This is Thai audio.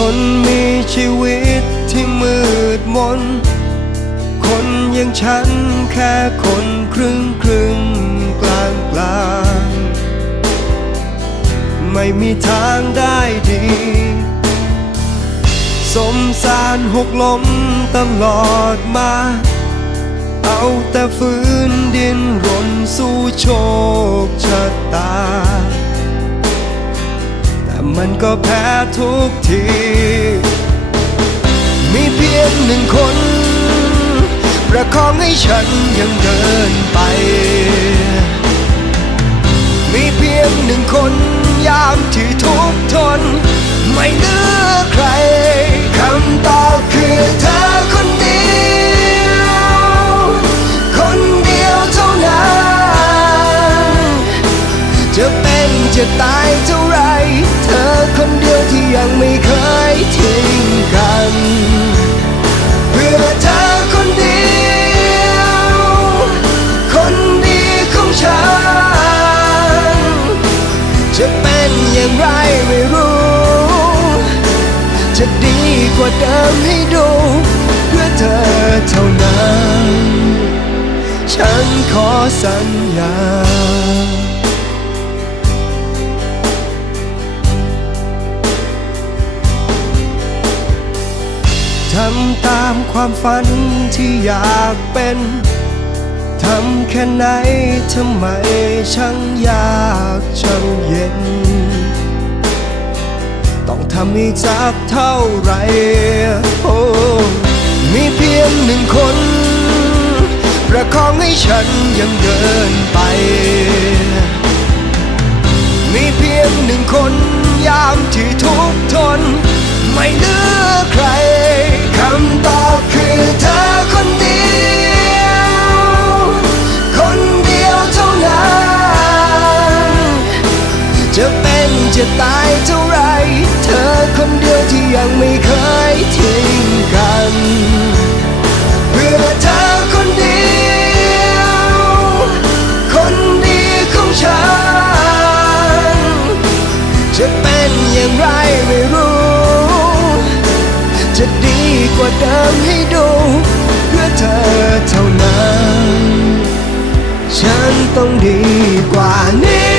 คนมีชีวิตที่มืดมน คนอย่างฉันแค่คนครึ่งครึ่งกลางกลาง ไม่มีทางได้ดี สมสารหกล้มตลอดมา เอาแต่ฝืนดินรนสู้โชคชะตา มันก็แพ้ทุกที มีเพียงหนึ่งคน ประคองให้ฉันยัง กว่าเดิมให้ดู เพื่อเธอเท่านั้น ฉันขอสัญญาทำตามความฝันที่อยากเป็น ทำแค่ไหนทำไมช่างยากช่างเย็น ต้องทำอีกสักเท่าไหรโอ้มีเพียงหนึ่งคน ประคองให้ฉันยังเดินไป มีเพียงหนึ่งคนยามที่ทุกข์ทน ไม่เลือใครคำตอบคือเธอคนเดียว คนเดียวเท่านั้น จะเป็นจะตายเท่า ยังไม่เคยทิ้งกัน เพื่อเธอคนเดียว คนดีของฉัน จะเป็นอย่างไรไม่รู้ จะดีกว่าเดิมให้ดู เพื่อเธอเท่านั้น ฉันต้องดีกว่านี้